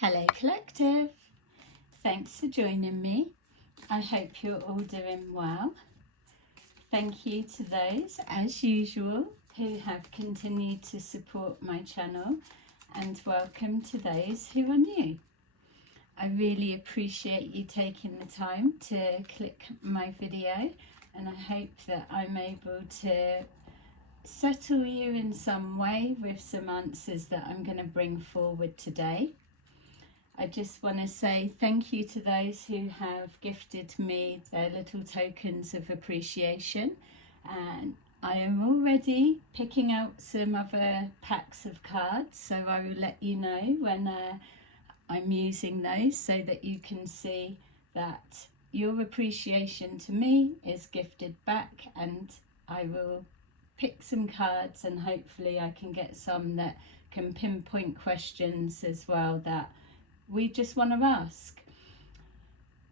Hello Collective, thanks for joining me. I hope you're all doing well. Thank you to those, as usual, who have continued to support my channel, and welcome to those who are new. I really appreciate you taking the time to click my video, and I hope that I'm able to settle you in some way with some answers that I'm going to bring forward today. I just want to say thank you to those who have gifted me their little tokens of appreciation, and I am already picking out some other packs of cards, so I will let you know when I'm using those so that you can see that your appreciation to me is gifted back, and I will pick some cards and hopefully I can get some that can pinpoint questions as well that we just want to ask.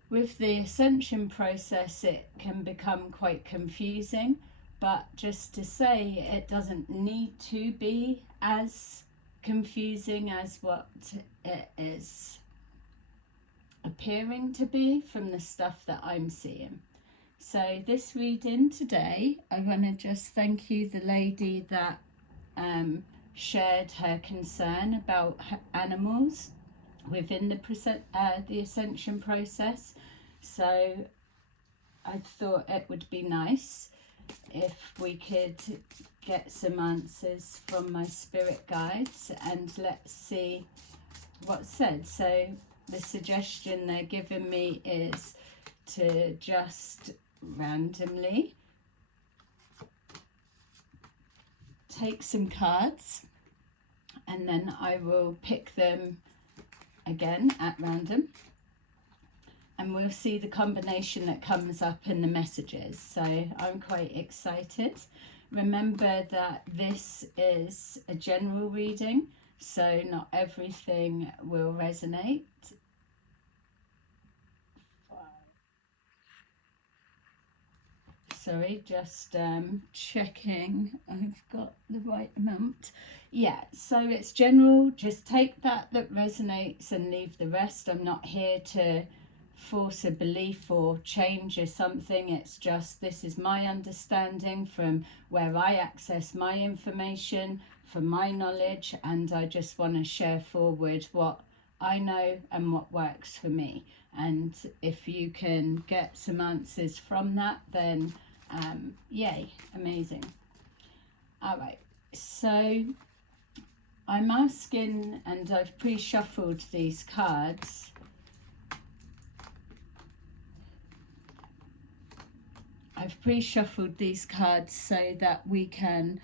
With the Ascension process, it can become quite confusing, but just to say, it doesn't need to be as confusing as what it is appearing to be from the stuff that I'm seeing. So this reading today, I want to just thank you, the lady that shared her concern about animals within the Ascension process. So I thought it would be nice if we could get some answers from my spirit guides, and let's see what's said. So the suggestion they're giving me is to just randomly take some cards, and then I will pick them again at random, and we'll see the combination that comes up in the messages. So I'm quite excited. Remember that this is a general reading, so not everything will resonate. Sorry, just checking I've got the right amount. Yeah, so it's general. Just take that resonates and leave the rest. I'm not here to force a belief or change or something. It's just, this is my understanding from where I access my information, from my knowledge, and I just want to share forward what I know and what works for me. And if you can get some answers from that, then yay, amazing. All right, so I'm asking, and I've pre-shuffled these cards. I've pre-shuffled these cards so that we can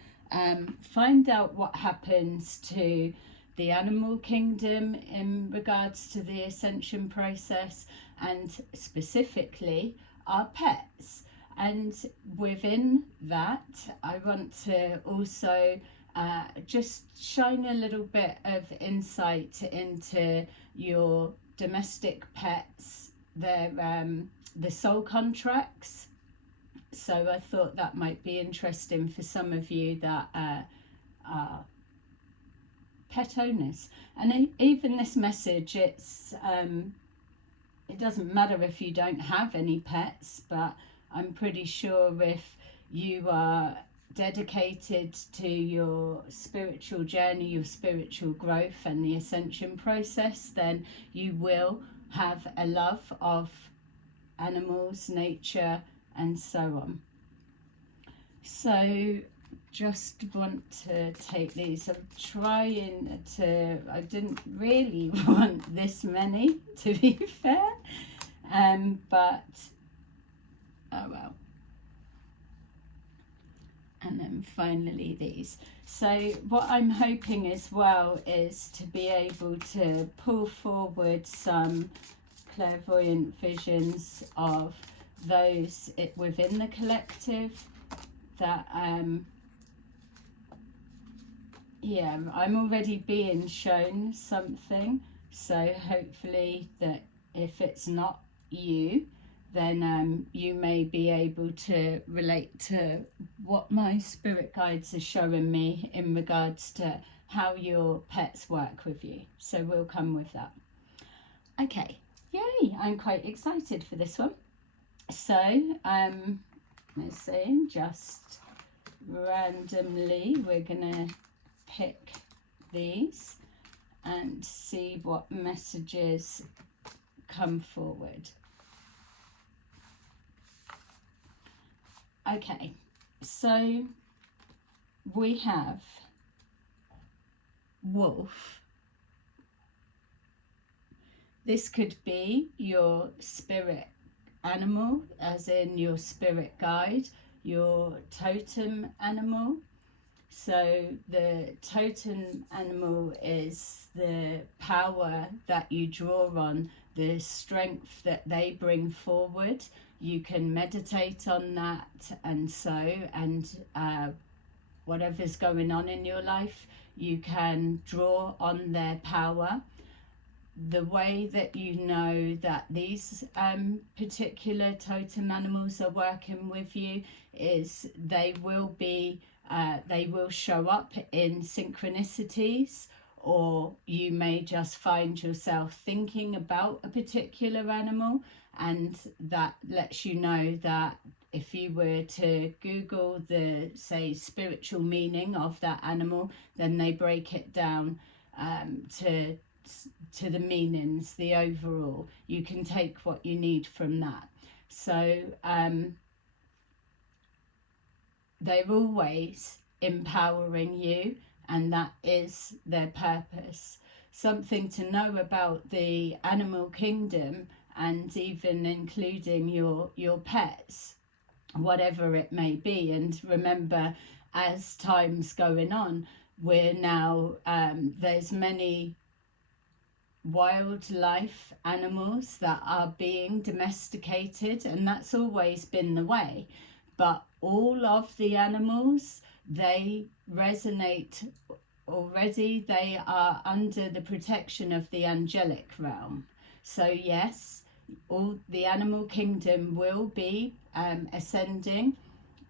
find out what happens to the animal kingdom in regards to the Ascension process, and specifically our pets. And within that, I want to also just shine a little bit of insight into your domestic pets, their the soul contracts. So I thought that might be interesting for some of you that are pet owners. And even this message, it's it doesn't matter if you don't have any pets, but I'm pretty sure if you are dedicated to your spiritual journey, your spiritual growth and the Ascension process, then you will have a love of animals, nature, and so on. So just want to take these. I'm trying to, I didn't really want this many, to be fair, but oh well. And then finally these. So what I'm hoping as well is to be able to pull forward some clairvoyant visions of those within the collective that yeah, I'm already being shown something, so hopefully that if it's not you, then you may be able to relate to what my spirit guides are showing me in regards to how your pets work with you. So we'll come with that. Okay, yay, I'm quite excited for this one. So, let's see, just randomly we're gonna pick these and see what messages come forward. Okay, so we have wolf. This could be your spirit animal, as in your spirit guide, your totem animal. So the totem animal is the power that you draw on, the strength that they bring forward. You can meditate on that, and whatever's going on in your life, you can draw on their power. The way that you know that these particular totem animals are working with you is they will show up in synchronicities, or you may just find yourself thinking about a particular animal, and that lets you know that if you were to Google the, say, spiritual meaning of that animal, then they break it down to the meanings, the overall. You can take what you need from that. So they're always empowering you, and that is their purpose. Something to know about the animal kingdom, and even including your pets, whatever it may be. And remember, as time's going on, we're now there's many wildlife animals that are being domesticated, and that's always been the way. But all of the animals, they resonate already. They are under the protection of the angelic realm. So yes, all the animal kingdom will be ascending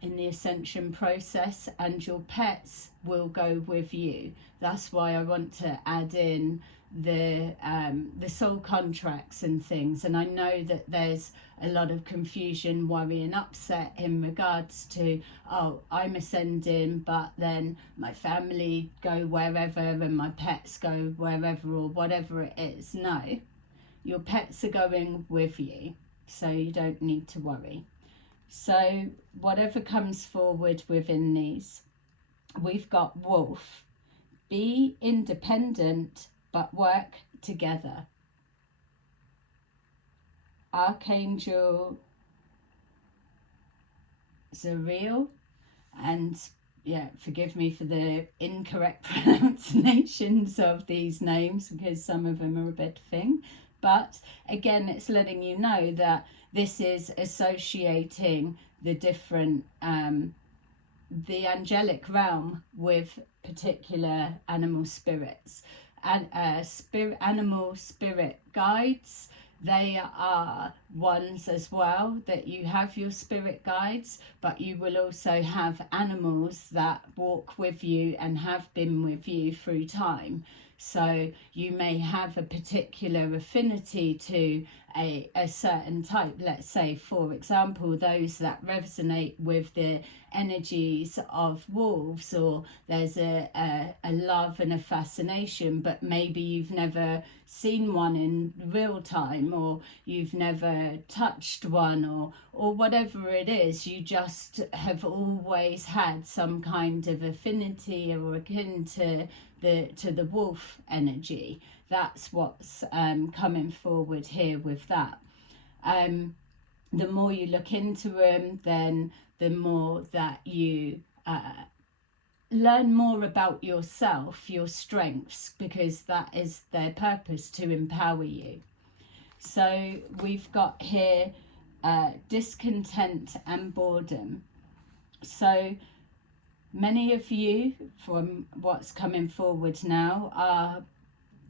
in the ascension process, and your pets will go with you. That's why I want to add in the soul contracts and things. And I know that there's a lot of confusion, worry and upset in regards to, oh, I'm ascending, but then my family go wherever and my pets go wherever, or whatever it is. No, your pets are going with you, so you don't need to worry. So whatever comes forward within these, we've got wolf. Be independent, but work together. Archangel Zariel, and yeah, forgive me for the incorrect pronunciations of these names, because some of them are a bit thing. But again, it's letting you know that this is associating the different, the angelic realm with particular animal spirits. And animal spirit guides, they are ones as well, that you have your spirit guides, but you will also have animals that walk with you and have been with you through time. So you may have a particular affinity to a certain type. Let's say, for example, those that resonate with the energies of wolves, or there's a love and a fascination, but maybe you've never seen one in real time, or you've never touched one, or whatever it is. You just have always had some kind of affinity or akin to the wolf energy. That's what's coming forward here with that. The more you look into them, then the more that you learn more about yourself, your strengths, because that is their purpose, to empower you. So we've got here discontent and boredom. So many of you, from what's coming forward now, are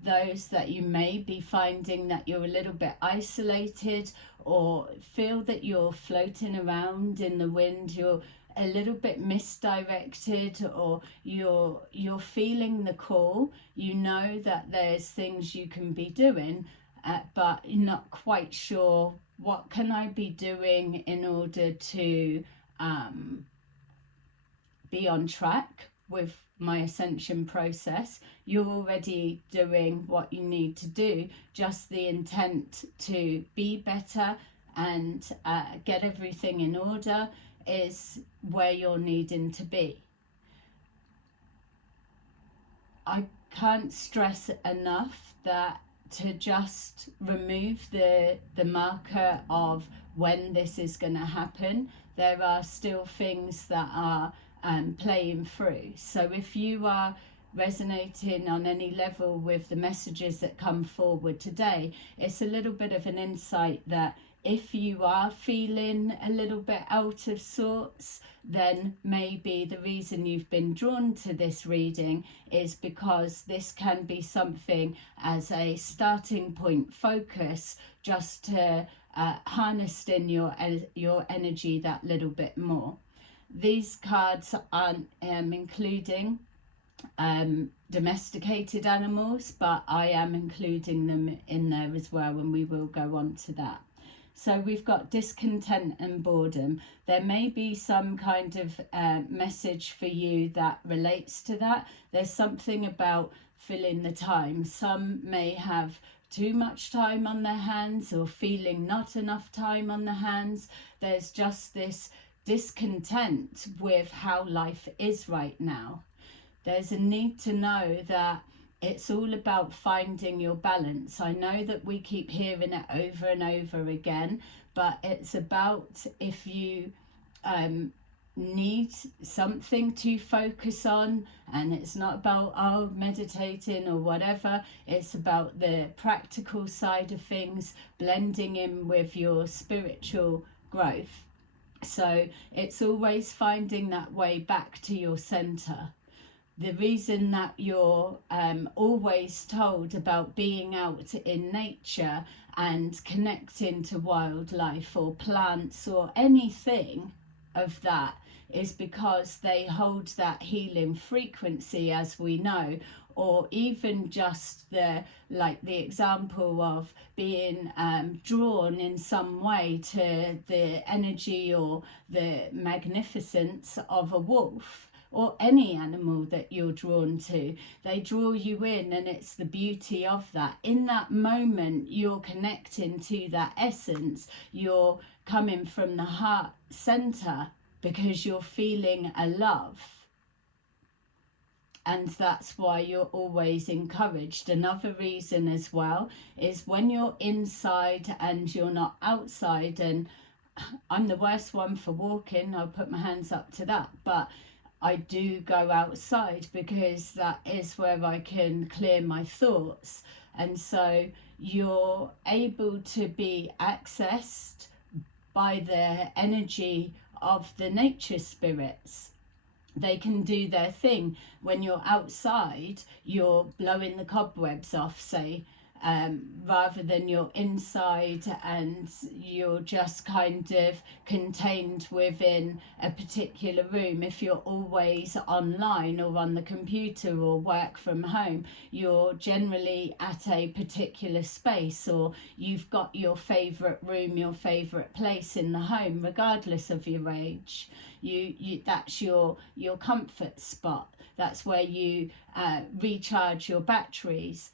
those that you may be finding that you're a little bit isolated, or feel that you're floating around in the wind, you're a little bit misdirected, or you're feeling the call. You know that there's things you can be doing, but you're not quite sure what can I be doing in order to be on track with my ascension process. You're already doing what you need to do, just the intent to be better and get everything in order is where you're needing to be. I can't stress enough that to just remove the marker of when this is going to happen, there are still things that are playing through. So if you are resonating on any level with the messages that come forward today, it's a little bit of an insight that if you are feeling a little bit out of sorts, then maybe the reason you've been drawn to this reading is because this can be something as a starting point focus, just to harness in your energy that little bit more. These cards aren't including domesticated animals, but I am including them in there as well, and we will go on to that. So we've got discontent and boredom. There may be some kind of message for you that relates to that. There's something about filling the time. Some may have too much time on their hands or feeling not enough time on their hands. There's just this discontent with how life is right now. There's a need to know that it's all about finding your balance. I know that we keep hearing it over and over again, but it's about if you need something to focus on, and it's not about meditating or whatever, it's about the practical side of things, blending in with your spiritual growth. So it's always finding that way back to your center. The reason that you're always told about being out in nature and connecting to wildlife or plants or anything of that is because they hold that healing frequency, as we know, or even just the example of being drawn in some way to the energy or the magnificence of a wolf, or any animal that you're drawn to. They draw you in, and it's the beauty of that. In that moment, you're connecting to that essence. You're coming from the heart center because you're feeling a love. And that's why you're always encouraged. Another reason as well is when you're inside and you're not outside, and I'm the worst one for walking, I'll put my hands up to that, but I do go outside because that is where I can clear my thoughts. And so you're able to be accessed by the energy of the nature spirits. They can do their thing. When you're outside, you're blowing the cobwebs off, say, rather than you're inside and you're just kind of contained within a particular room. If you're always online or on the computer or work from home, you're generally at a particular space, or you've got your favourite room, your favourite place in the home, regardless of your age. You that's your comfort spot. That's where you recharge your batteries.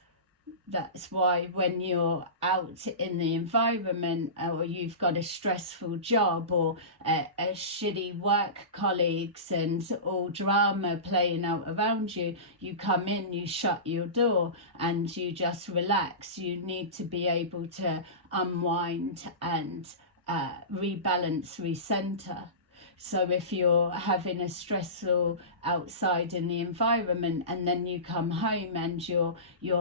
That's why when you're out in the environment, or you've got a stressful job or a shitty work colleagues and all drama playing out around you, you come in, you shut your door and you just relax. You need to be able to unwind and rebalance, recenter. So if you're having a stressful outside in the environment and then you come home and your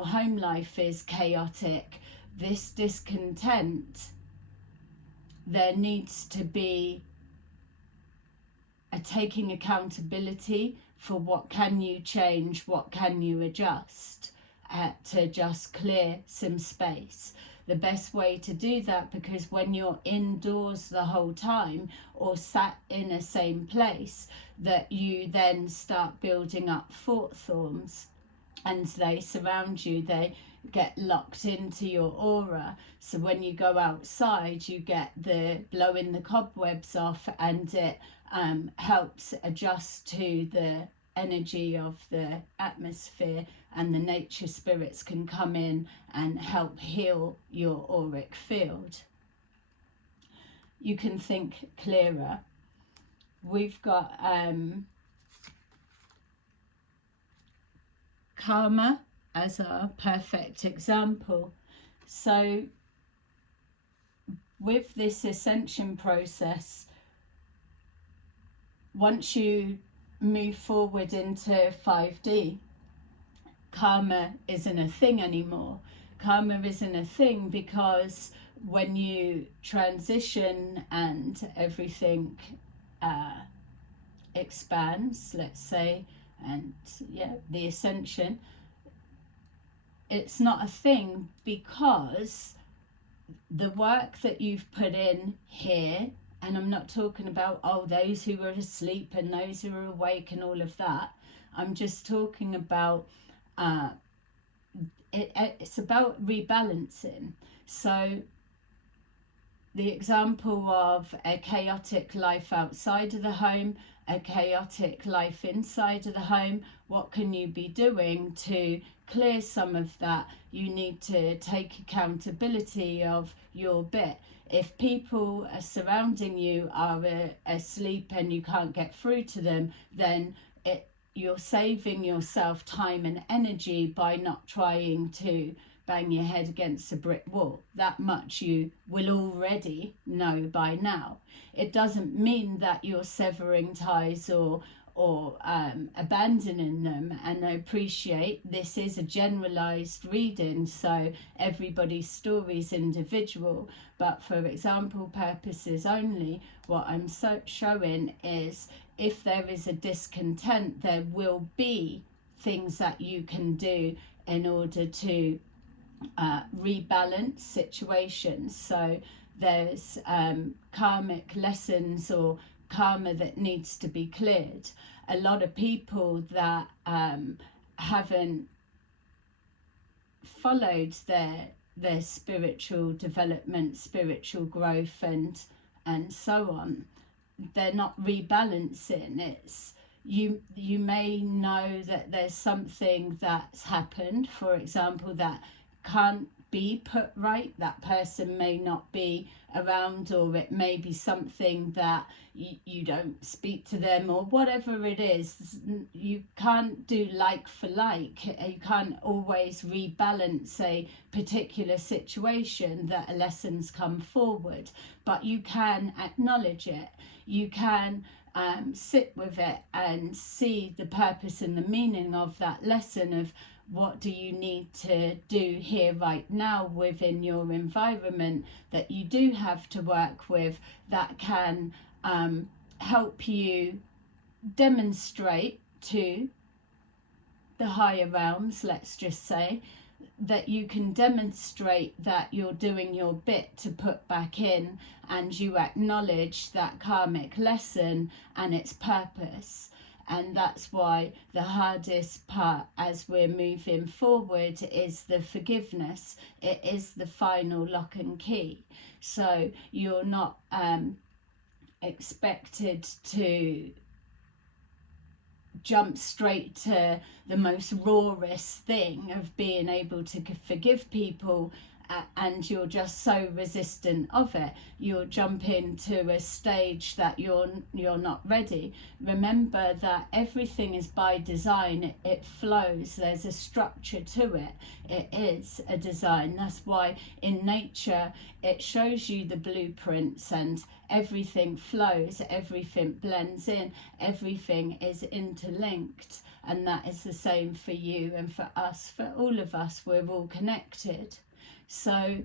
home life is chaotic, this discontent, there needs to be a taking accountability for what can you change, what can you adjust to just clear some space. The best way to do that, because when you're indoors the whole time or sat in a same place, that you then start building up thought forms and they surround you. get locked into your aura. So when you go outside, you get the blowing the cobwebs off, and it helps adjust to the energy of the atmosphere, and the nature spirits can come in and help heal your auric field. You can think clearer. We've got karma as our perfect example. So with this ascension process, once you move forward into 5D, karma isn't a thing anymore. Karma isn't a thing because when you transition and everything expands, let's say, and the ascension, it's not a thing, because the work that you've put in here, and I'm not talking about those who are asleep and those who are awake and all of that, I'm just talking about it's about rebalancing. So the example of a chaotic life outside of the home, a chaotic life inside of the home, what can you be doing to clear some of that? You need to take accountability of your bit. If people surrounding you are asleep and you can't get through to them, then you're saving yourself time and energy by not trying to bang your head against a brick wall. That much you will already know by now. It doesn't mean that you're severing ties or abandoning them. And I appreciate this is a generalized reading, so everybody's story is individual, but for example purposes only, what I'm showing is if there is a discontent, there will be things that you can do in order to rebalance situations. So there's karmic lessons or karma that needs to be cleared. A lot of people that haven't followed their spiritual development, spiritual growth, and so on, they're not rebalancing. It's you may know that there's something that's happened, for example, that can't be put right. That person may not be around, or it may be something that you don't speak to them, or whatever it is. You can't do like for like. You can't always rebalance a particular situation that a lesson's come forward, but you can acknowledge it. You can sit with it and see the purpose and the meaning of that lesson, of what do you need to do here right now within your environment that you do have to work with, that can help you demonstrate to the higher realms, let's just say, that you can demonstrate that you're doing your bit to put back in, and you acknowledge that karmic lesson and its purpose. And that's why the hardest part as we're moving forward is the forgiveness. It is the final lock and key. So you're not expected to jump straight to the most rawest thing of being able to forgive people, and you're just so resistant of it. You'll jump into a stage that you're not ready. Remember that everything is by design. It flows. There's a structure to it. It is a design. That's why in nature it shows you the blueprints, and everything flows, everything blends in, everything is interlinked. And that is the same for you and for us, for all of us. We're all connected. So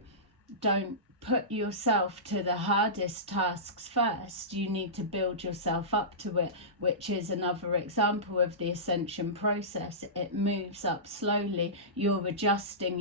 don't put yourself to the hardest tasks first. You need to build yourself up to it, which is another example of the ascension process. It moves up slowly. You're adjusting.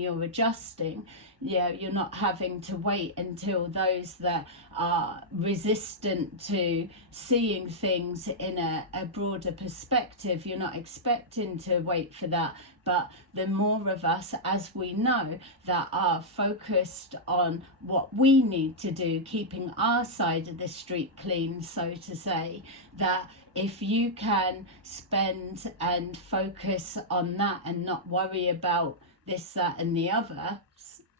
Yeah, you're not having to wait until those that are resistant to seeing things in a broader perspective, you're not expecting to wait for that. But the more of us, as we know, that are focused on what we need to do, keeping our side of the street clean, so to say, that if you can spend and focus on that and not worry about this, that and the other,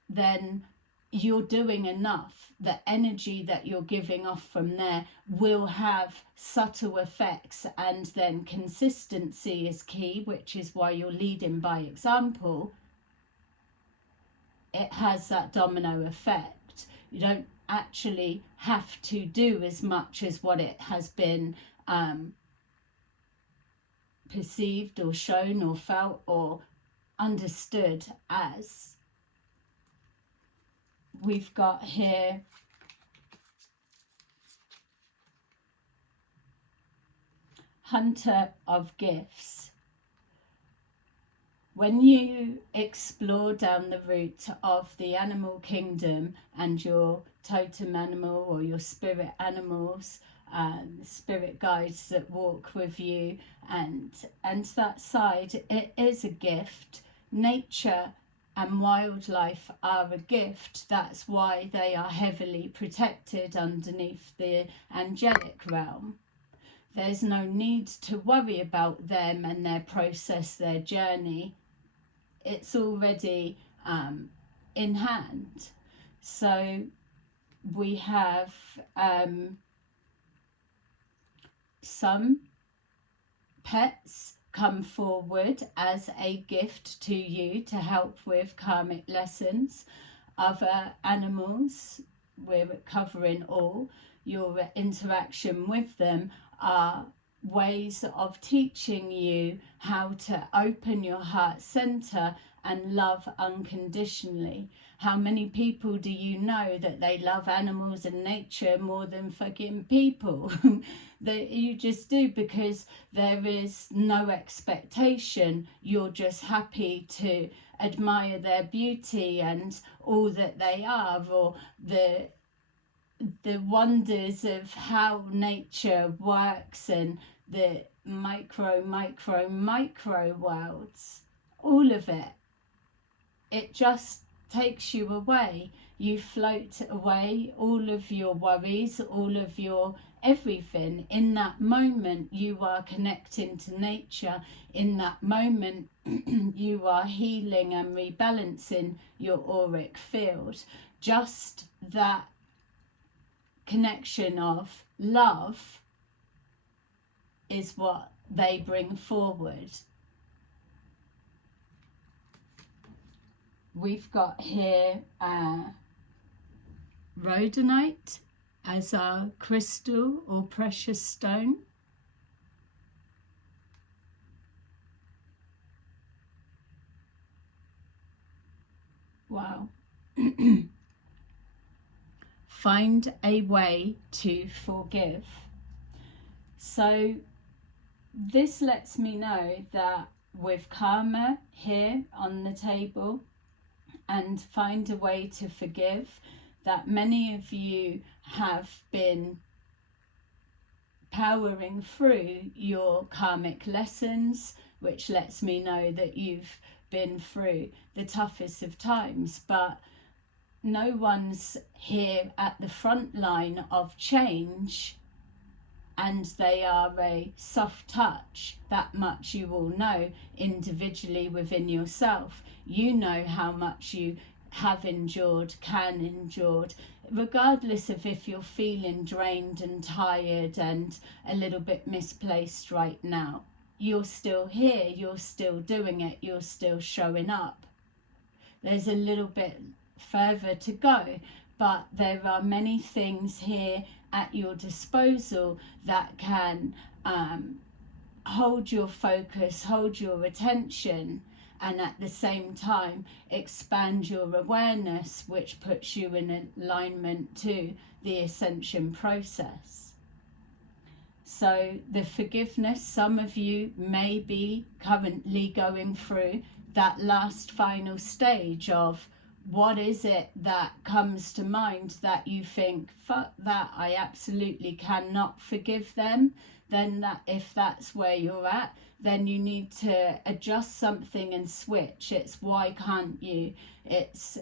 then you're doing enough. The energy that you're giving off from there will have subtle effects, and then consistency is key, which is why you're leading by example. It has that domino effect. You don't actually have to do as much as what it has been perceived or shown or felt or understood as. We've got here Hunter of Gifts. When you explore down the route of the animal kingdom and your totem animal or your spirit animals, spirit guides that walk with you, and that side, it is a gift. Nature and wildlife are a gift. That's why they are heavily protected underneath the angelic realm. There's no need to worry about them and their process, their journey. It's already in hand. So we have some pets come forward as a gift to you to help with karmic lessons. Other animals, we're covering all. Your interaction with them are ways of teaching you how to open your heart center and love unconditionally. How many people do you know that they love animals and nature more than fucking people? That you just do, because there is no expectation. You're just happy to admire their beauty and all that they are, or the wonders of how nature works, and the micro worlds, all of it. It just takes you away. You float away all of your worries, all of your everything. In that moment, you are connecting to nature. In that moment, you are healing and rebalancing your auric field. Just that connection of love is what they bring forward. We've got here rhodonite as our crystal or precious stone. Wow. Find a way to forgive. So this lets me know that with karma here on the table, and find a way to forgive, that many of you have been powering through your karmic lessons, which lets me know that you've been through the toughest of times. But no one's here at the front line of change, and they are a soft touch. That much you all know individually within yourself. You know how much you have endured, can endure, regardless of if you're feeling drained and tired and a little bit misplaced right now. You're still here, you're still doing it, you're still showing up. There's a little bit further to go, but there are many things here at your disposal that can hold your focus, hold your attention, and at the same time expand your awareness, which puts you in alignment to the ascension process. So the forgiveness, some of you may be currently going through that last final stage of what is it that comes to mind that you think, fuck that, I absolutely cannot forgive them. then that if that's where you're at, then you need to adjust something and switch. It's why can't you? It's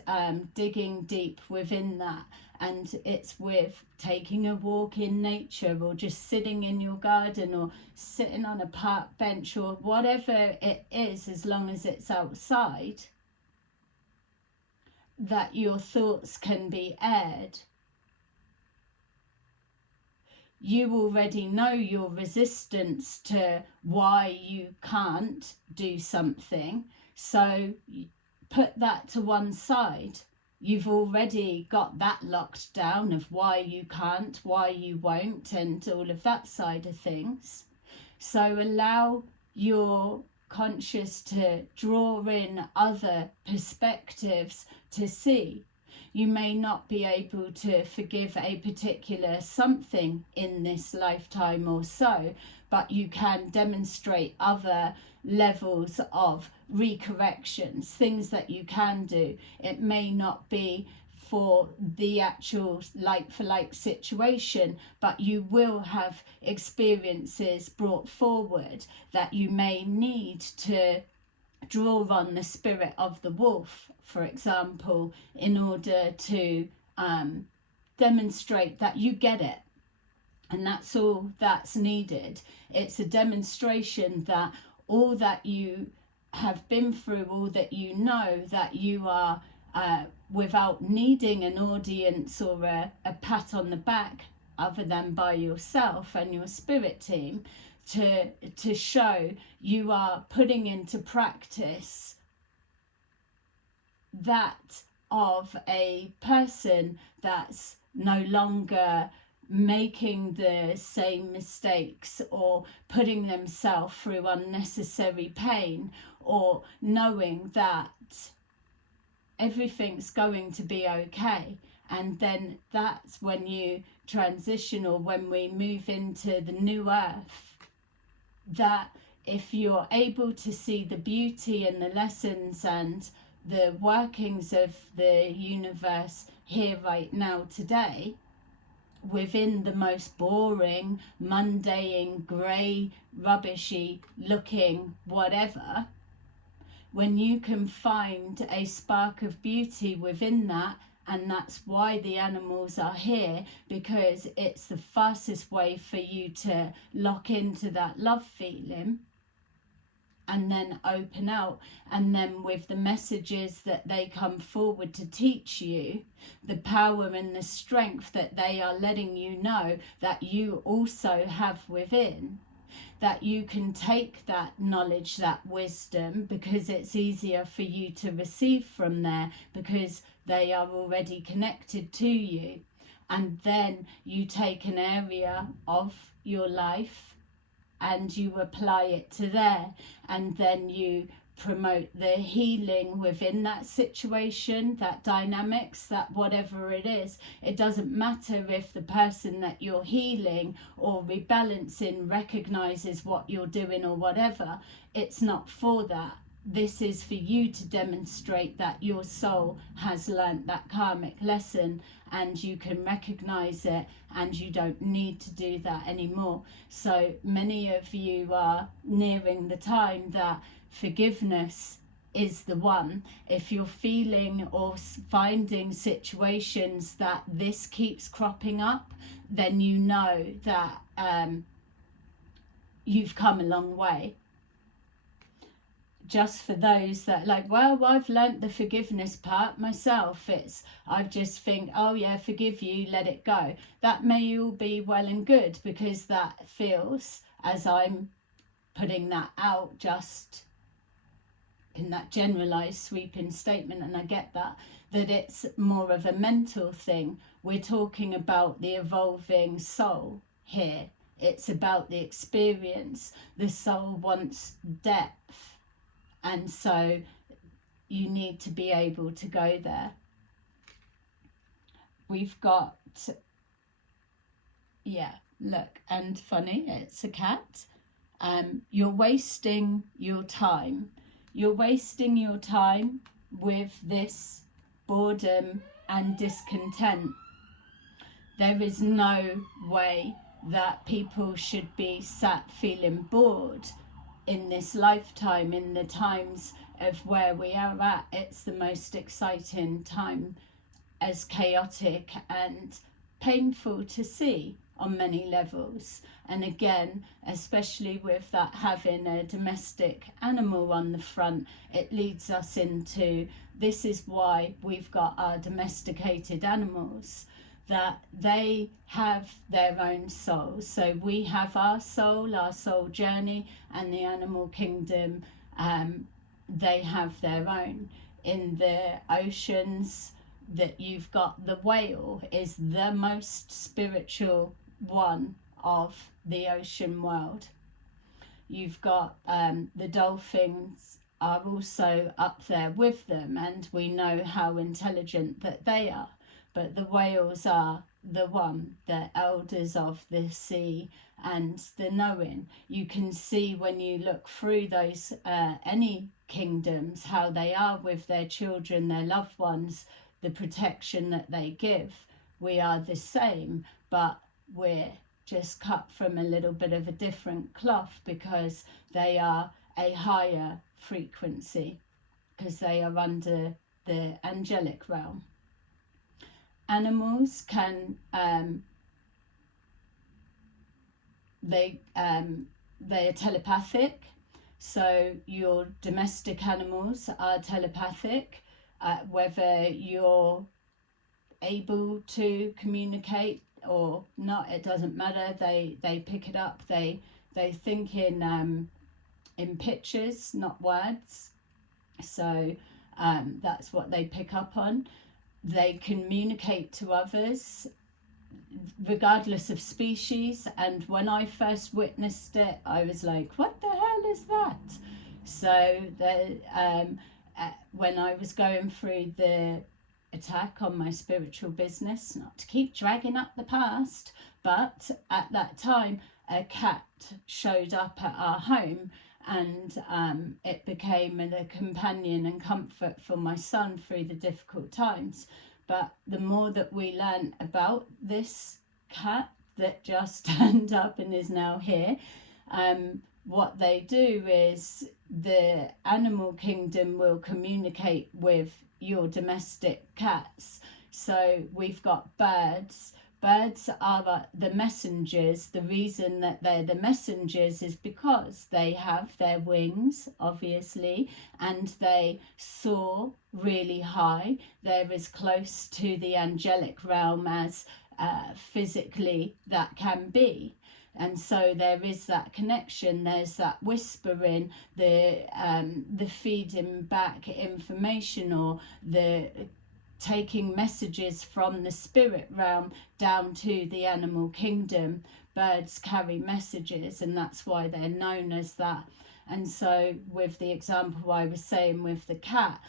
digging deep within that. And it's with taking a walk in nature, or just sitting in your garden, or sitting on a park bench, or whatever it is, as long as it's outside, that your thoughts can be aired. You already know your resistance to why you can't do something, so put that to one side. You've already got that locked down of why you can't, why you won't, and all of that side of things. So allow your conscious to draw in other perspectives to see. You may not be able to forgive a particular something in this lifetime or so, but you can demonstrate other levels of recorrections, things that you can do. It may not be for the actual like for like situation, but you will have experiences brought forward that you may need to draw on the spirit of the wolf, for example, in order to demonstrate that you get it. And that's all that's needed. It's a demonstration that all that you have been through, all that you know, that you are, without needing an audience or a pat on the back, other than by yourself and your spirit team, to show you are putting into practice that of a person that's no longer making the same mistakes, or putting themselves through unnecessary pain, or knowing that everything's going to be okay. And then that's when you transition, or when we move into the new earth, that if you're able to see the beauty and the lessons and the workings of the universe here right now today, within the most boring, mundane, grey, rubbishy looking whatever, when you can find a spark of beauty within that, and that's why the animals are here, because it's the fastest way for you to lock into that love feeling and then open out. And then with the messages that they come forward to teach you, the power and the strength that they are letting you know that you also have within, that you can take that knowledge, that wisdom, because it's easier for you to receive from there, because they are already connected to you. And then you take an area of your life and you apply it to there, and then you promote the healing within that situation, that dynamics, that whatever it is. It doesn't matter if the person that you're healing or rebalancing recognizes what you're doing or whatever. It's not for that. This is for you to demonstrate that your soul has learnt that karmic lesson, and you can recognize it, and you don't need to do that anymore. So many of you are nearing the time that forgiveness is the one. If you're feeling or finding situations that this keeps cropping up, then you know that you've come a long way. Just for those that like, well, I've learnt the forgiveness part myself. I just think, oh yeah, forgive you, let it go. That may all be well and good, because that feels, as I'm putting that out just in that generalized sweeping statement, and I get that it's more of a mental thing. We're talking about the evolving soul here. It's about the experience. The soul wants depth. And so you need to be able to go there. We've got, yeah, look, and funny, it's a cat. You're wasting your time. You're wasting your time with this boredom and discontent. There is no way that people should be sat feeling bored in this lifetime, in the times of where we are at. It's the most exciting time, as chaotic and painful to see on many levels. And again, especially with that having a domestic animal on the front, it leads us into, this is why we've got our domesticated animals, that they have their own souls. So we have our soul journey, and the animal kingdom, they have their own. In the oceans, that you've got the whale is the most spiritual one of the ocean world. You've got the dolphins are also up there with them, and we know how intelligent that they are. But the whales are the one, the elders of the sea and the knowing. You can see when you look through those any kingdoms, how they are with their children, their loved ones, the protection that they give. We are the same, but we're just cut from a little bit of a different cloth, because they are a higher frequency, because they are under the angelic realm. Animals can they are telepathic, so your domestic animals are telepathic. Whether you're able to communicate or not, it doesn't matter. They pick it up. They think in pictures, not words. So that's what they pick up on. They communicate to others regardless of species. And when I first witnessed it, I was like, what the hell is that? So when I was going through the attack on my spiritual business, not to keep dragging up the past, but at that time a cat showed up at our home, and it became a companion and comfort for my son through the difficult times. But the more that we learn about this cat that just turned up and is now here, what they do is the animal kingdom will communicate with your domestic cats. So we've got birds. Birds are the messengers. The reason that they're the messengers is because they have their wings, obviously, and they soar really high. They're as close to the angelic realm as physically that can be. And so there is that connection. There's that whispering, the feeding back information, or the taking messages from the spirit realm down to the animal kingdom. Birds carry messages, and that's why they're known as that. And so with the example I was saying with the cat,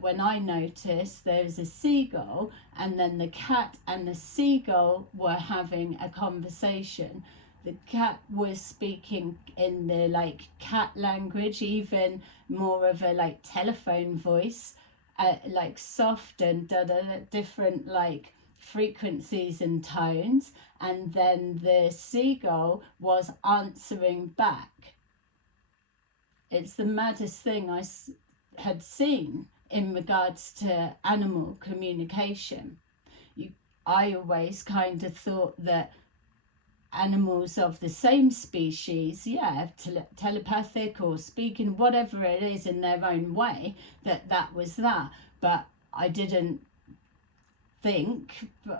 when I noticed there was a seagull, and then the cat and the seagull were having a conversation. The cat was speaking in the cat language, even more of a telephone voice, soft and different frequencies and tones, and then the seagull was answering back. It's the maddest thing I had seen in regards to animal communication. I always kind of thought that animals of the same species, telepathic or speaking, whatever it is in their own way, that was that. But I didn't think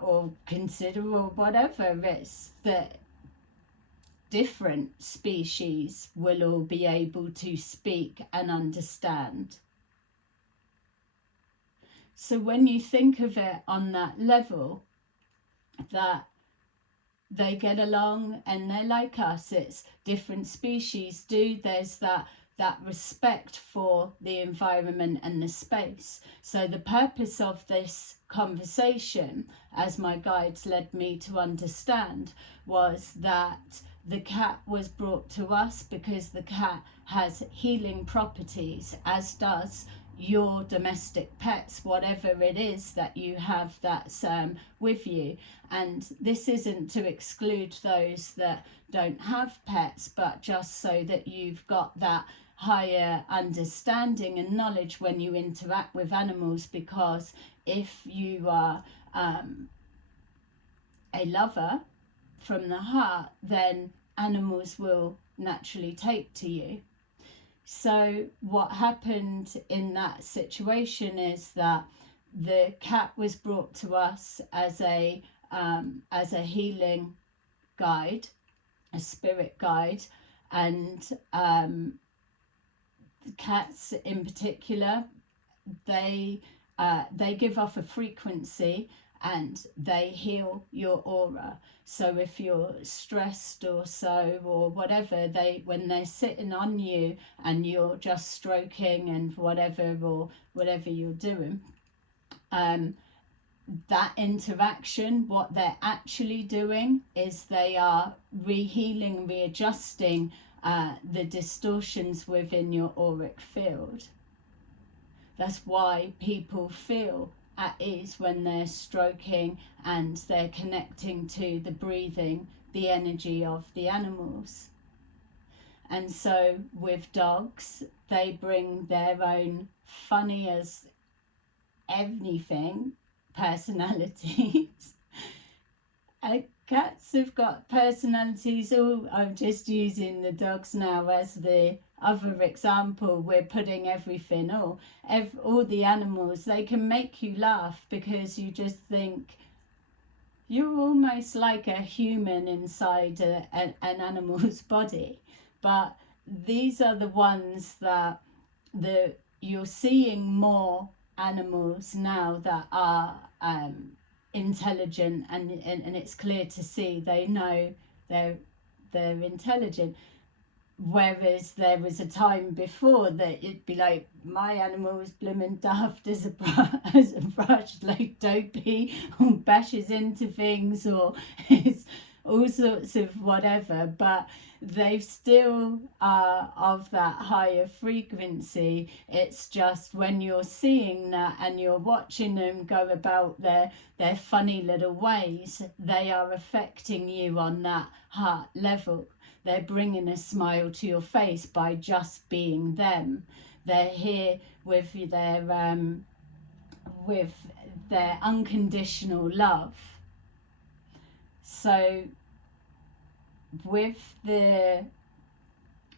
or consider or whatever it's that different species will all be able to speak and understand. So when you think of it on that level, that they get along and they're like us, it's different species do, there's that respect for the environment and the space. So the purpose of this conversation, as my guides led me to understand, was that the cat was brought to us because the cat has healing properties, as does your domestic pets, whatever it is that you have that's with you. And this isn't to exclude those that don't have pets, but just so that you've got that higher understanding and knowledge when you interact with animals. Because if you are a lover from the heart, then animals will naturally take to you. So what happened in that situation is that the cat was brought to us as a healing guide, a spirit guide, and cats in particular, they give off a frequency and they heal your aura. So if you're stressed or so or whatever, when they're sitting on you and you're just stroking and whatever, or whatever you're doing, that interaction, what they're actually doing is they are rehealing, readjusting the distortions within your auric field. That's why people feel at ease when they're stroking and they're connecting to the breathing, the energy of the animals. And so with dogs, they bring their own funny as anything personalities. Cats have got personalities. I'm just using the dogs now as the other example. We're putting everything, all the animals, they can make you laugh because you just think you're almost like a human inside an animal's body. But these are the ones that you're seeing more animals now that are intelligent, and it's clear to see they know they're intelligent. Whereas there was a time before that it'd be like, my animal was blooming daft as a brush, like dopey, or bashes into things, or is all sorts of whatever. But they still are of that higher frequency. It's just when you're seeing that and you're watching them go about their funny little ways, they are affecting you on that heart level. They're bringing a smile to your face by just being them. They're here with their unconditional love. So with the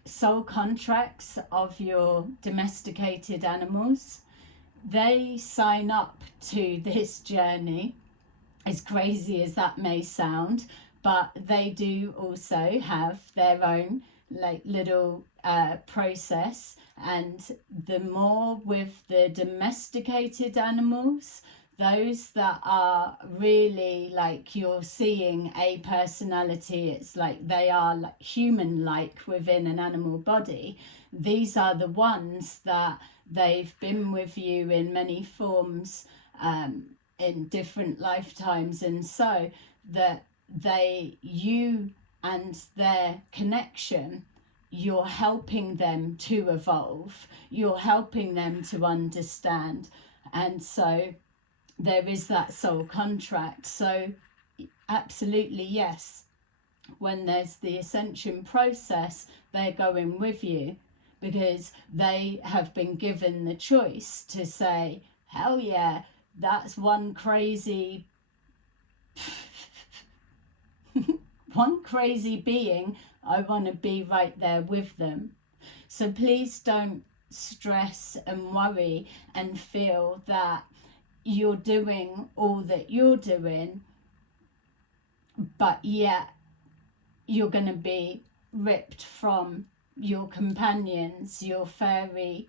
soul contracts of your domesticated animals, they sign up to this journey, as crazy as that may sound. But they do also have their own like little process. And the more with the domesticated animals, those that are really like, you're seeing a personality, it's like they are like human-like within an animal body. These are the ones that they've been with you in many forms, in different lifetimes, and so that you and their connection, you're helping them to evolve, you're helping them to understand. And so there is that soul contract. So absolutely, yes, when there's the ascension process, they're going with you because they have been given the choice to say, hell yeah, that's one crazy being, I want to be right there with them. So please don't stress and worry and feel that you're doing all that you're doing, but yet you're going to be ripped from your companions, your fairy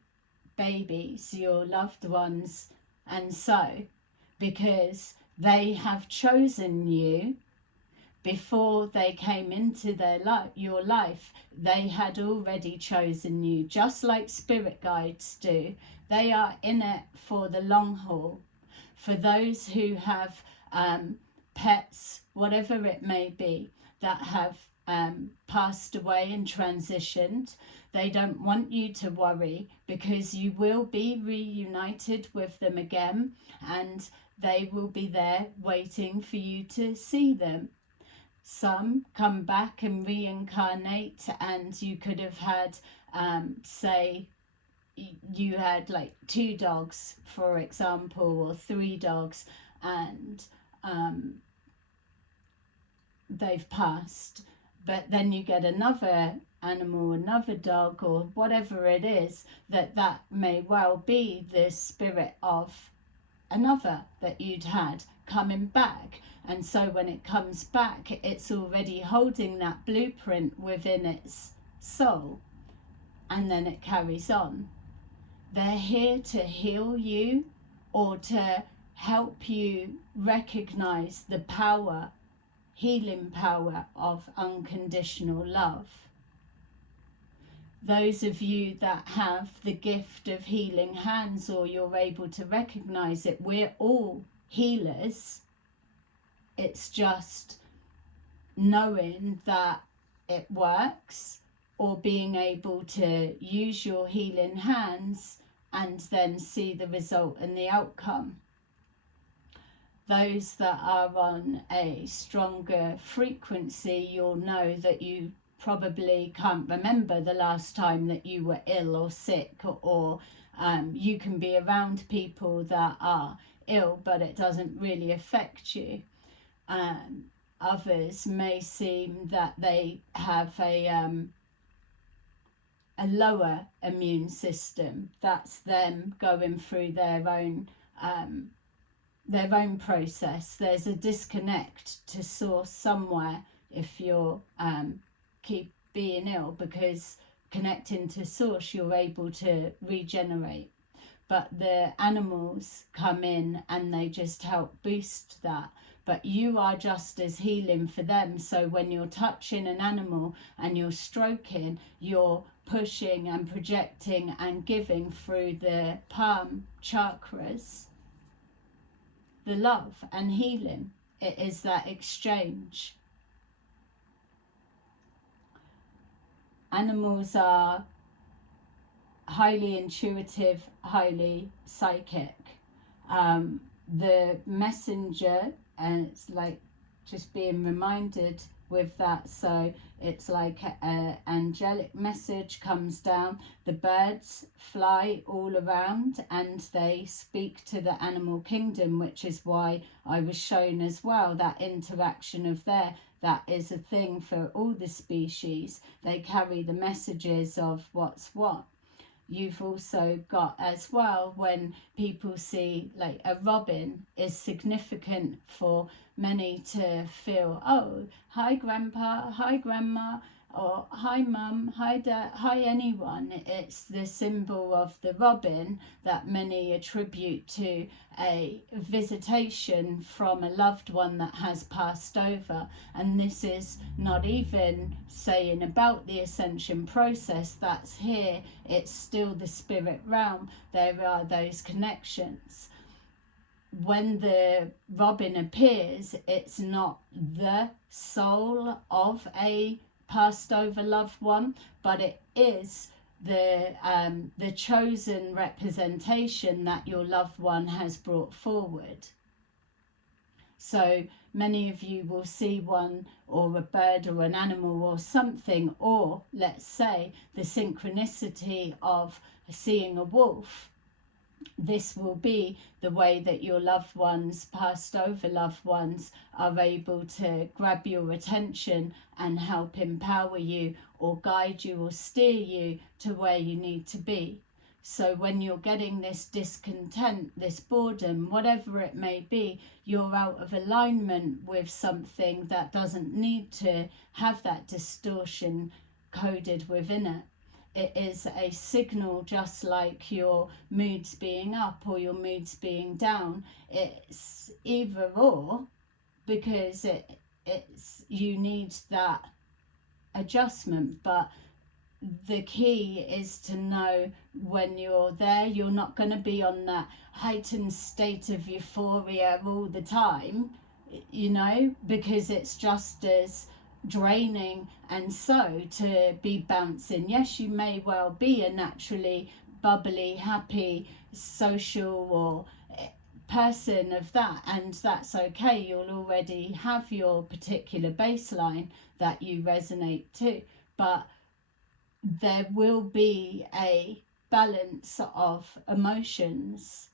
babies, your loved ones, and so, because they have chosen you. Before they came into your life, they had already chosen you, just like spirit guides do. They are in it for the long haul. For those who have pets, whatever it may be, that have passed away and transitioned. They don't want you to worry, because you will be reunited with them again, and they will be there waiting for you to see them. Some come back and reincarnate, and you could have had, say, you had like 2 dogs, for example, or 3 dogs, and they've passed. But then you get another animal, another dog, or whatever it is, that may well be the spirit of another that you'd had coming back. And so when it comes back, it's already holding that blueprint within its soul, and then it carries on. They're here to heal you, or to help you recognize the power, healing power of unconditional love. Those of you that have the gift of healing hands, or you're able to recognize it, we're all healers. It's just knowing that it works, or being able to use your healing hands and then see the result and the outcome. Those that are on a stronger frequency, you'll know that you probably can't remember the last time that you were ill or sick, or you can be around people that are ill but it doesn't really affect you. Others may seem that they have a lower immune system. That's them going through their own process. There's a disconnect to source somewhere if you're keep being ill, because connecting to source, you're able to regenerate. But the animals come in and they just help boost that. But you are just as healing for them. So when you're touching an animal and you're stroking, you're pushing and projecting and giving through the palm chakras the love and healing. It is that exchange. Animals are highly intuitive, highly psychic. The messenger, and it's like just being reminded with that. So it's like an angelic message comes down. The birds fly all around and they speak to the animal kingdom, which is why I was shown as well that interaction of there. That is a thing for all the species. They carry the messages of what's what. You've also got as well, when people see like a robin is significant for many to feel, oh, hi grandpa, hi grandma, or hi mum, hi dad, hi anyone. It's the symbol of the robin that many attribute to a visitation from a loved one that has passed over. And this is not even saying about the ascension process that's here. It's still the spirit realm. There are those connections. When the robin appears, it's not the soul of a passed over loved one, but it is the chosen representation that your loved one has brought forward. So many of you will see one, or a bird or an animal or something, or let's say the synchronicity of seeing a wolf. This will be the way that your loved ones, passed over loved ones, are able to grab your attention and help empower you, or guide you, or steer you to where you need to be. So when you're getting this discontent, this boredom, whatever it may be, you're out of alignment with something that doesn't need to have that distortion coded within it. It is a signal, just like your moods being up or your moods being down. It's either or, because it's you need that adjustment. But the key is to know when you're there, you're not going to be on that heightened state of euphoria all the time, you know, because it's just as draining, and so to be bouncing. Yes, you may well be a naturally bubbly, happy, social or person of that, and that's okay. You'll already have your particular baseline that you resonate to, but there will be a balance of emotions.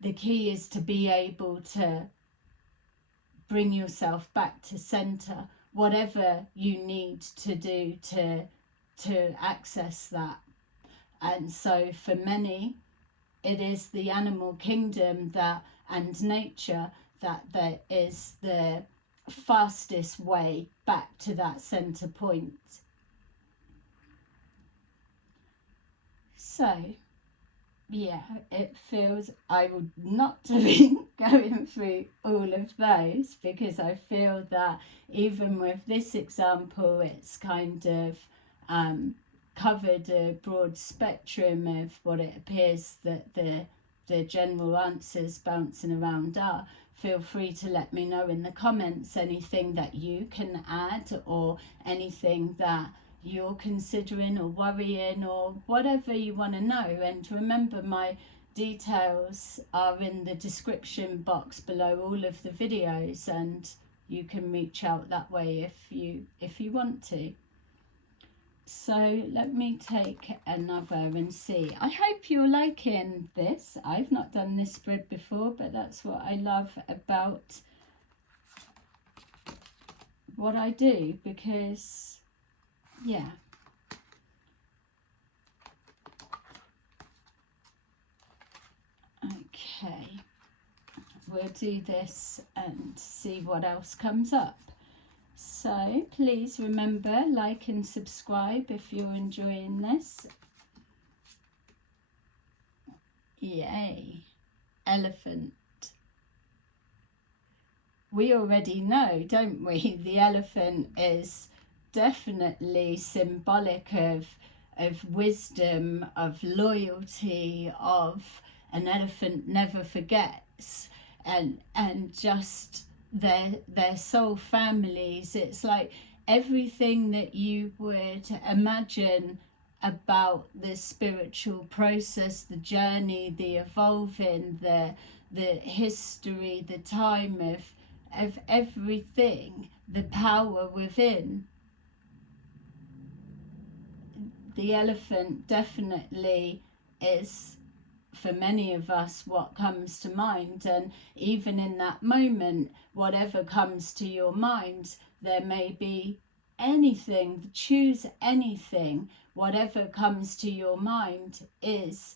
The key is to be able to bring yourself back to center, whatever you need to do to access that. And so for many, it is the animal kingdom that and nature that is the fastest way back to that center point. So yeah, it feels, I would not be going through all of those, because I feel that even with this example, it's kind of covered a broad spectrum of what it appears that the general answers bouncing around are. Feel free to let me know in the comments anything that you can add, or anything that you're considering or worrying, or whatever you want to know. And remember, my details are in the description box below all of the videos, and you can reach out that way if you want to. So let me take another and see. I hope you're liking this. I've not done this spread before, but that's what I love about what I do, because yeah. Okay. We'll do this and see what else comes up. So please remember, like and subscribe if you're enjoying this. Yay. Elephant. We already know, don't we? The elephant is definitely symbolic of wisdom, of loyalty, of an elephant never forgets, and just their soul families. It's like everything that you would imagine about the spiritual process, the journey, the evolving, the history, the time of everything, the power within. The elephant definitely is, for many of us, what comes to mind. And even in that moment, whatever comes to your mind, there may be anything. Choose anything. Whatever comes to your mind is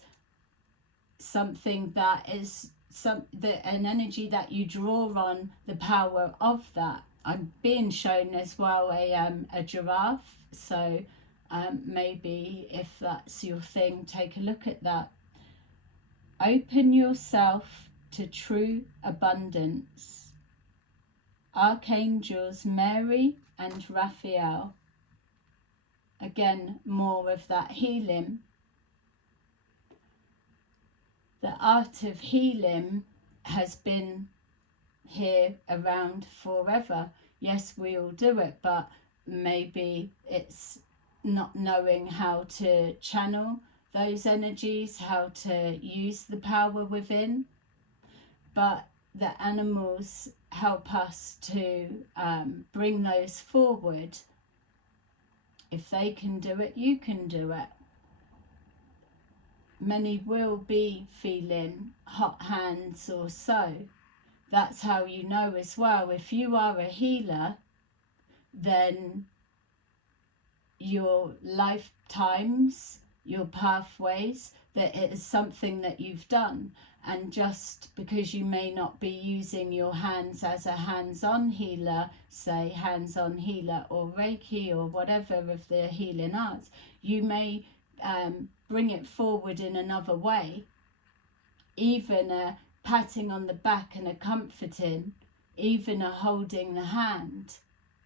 something that is an energy that you draw on, the power of that. I'm being shown as well a giraffe, so maybe if that's your thing, take a look at that. Open yourself to true abundance. Archangels Mary and Raphael. Again, more of that healing. The art of healing has been here around forever. Yes, we all do it, but maybe it's not knowing how to channel those energies, how to use the power within. But the animals help us to bring those forward. If they can do it, you can do it. Many will be feeling hot hands or so. That's how you know as well. If you are a healer, then your lifetimes, your pathways, that it is something that you've done. And just because you may not be using your hands as a hands-on healer, say hands-on healer or Reiki or whatever of the healing arts, you may bring it forward in another way. Even a patting on the back and a comforting, even a holding the hand,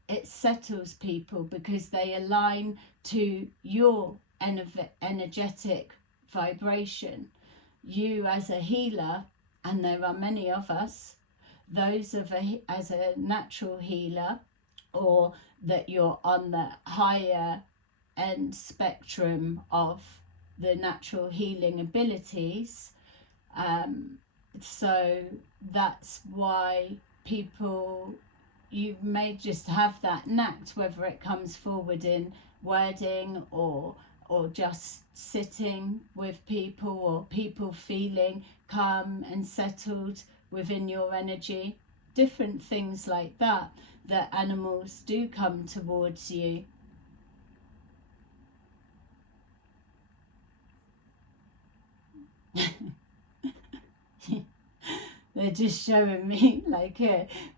it settles people because they align to your energetic vibration. You as a healer, and there are many of us, those as a natural healer, or that you're on the higher end spectrum of the natural healing abilities. So that's why people, you may just have that knack, whether it comes forward in wording or just sitting with people, or people feeling calm and settled within your energy, different things like that, that animals do come towards you. They're just showing me like